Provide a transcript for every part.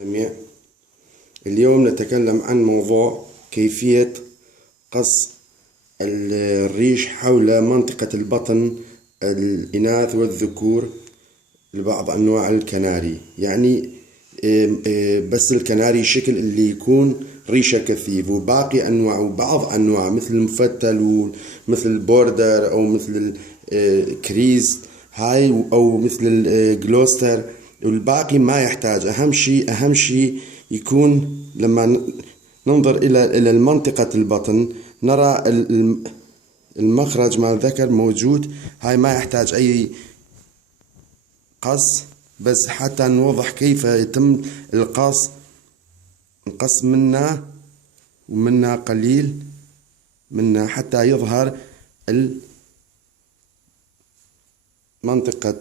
جميع. اليوم نتكلم عن موضوع كيفية قص الريش حول منطقة البطن الإناث والذكور لبعض أنواع الكناري. يعني بس الكناري شكل اللي يكون ريشة كثيف، وباقي أنواع وبعض أنواع مثل المفتل ومثل البوردر أو مثل الكريز هاي أو مثل الجلوستر، والباقي ما يحتاج. أهم شيء يكون لما ننظر إلى المنطقة البطن نرى المخرج مال الذكر موجود. هاي ما يحتاج أي قص، بس حتى نوضح كيف يتم القص. نقص منا قليل منا حتى يظهر منطقة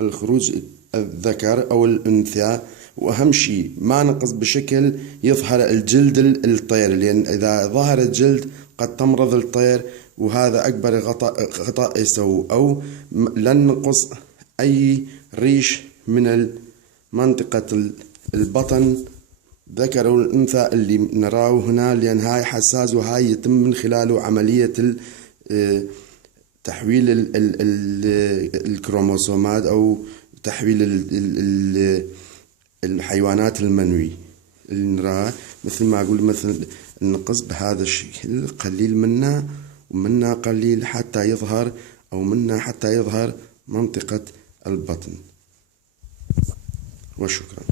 الخروج الذكر أو الأنثى. وأهم شيء ما نقص بشكل يظهر الجلد الطير، لأن إذا ظهر الجلد قد تمرض الطير، وهذا أكبر خطأ يسوي. أو لن نقص أي ريش من منطقة البطن ذكر أو الأنثى اللي نراه هنا، لأن هاي حساس، وهاي يتم من خلاله عملية تحويل الكروموسومات أو تحويل الحيوانات المنوي اللي نراها. مثل ما أقول، مثل النقص بهذا الشكل، قليل منا قليل حتى يظهر، أو منا حتى يظهر منطقة البطن. وشكرا.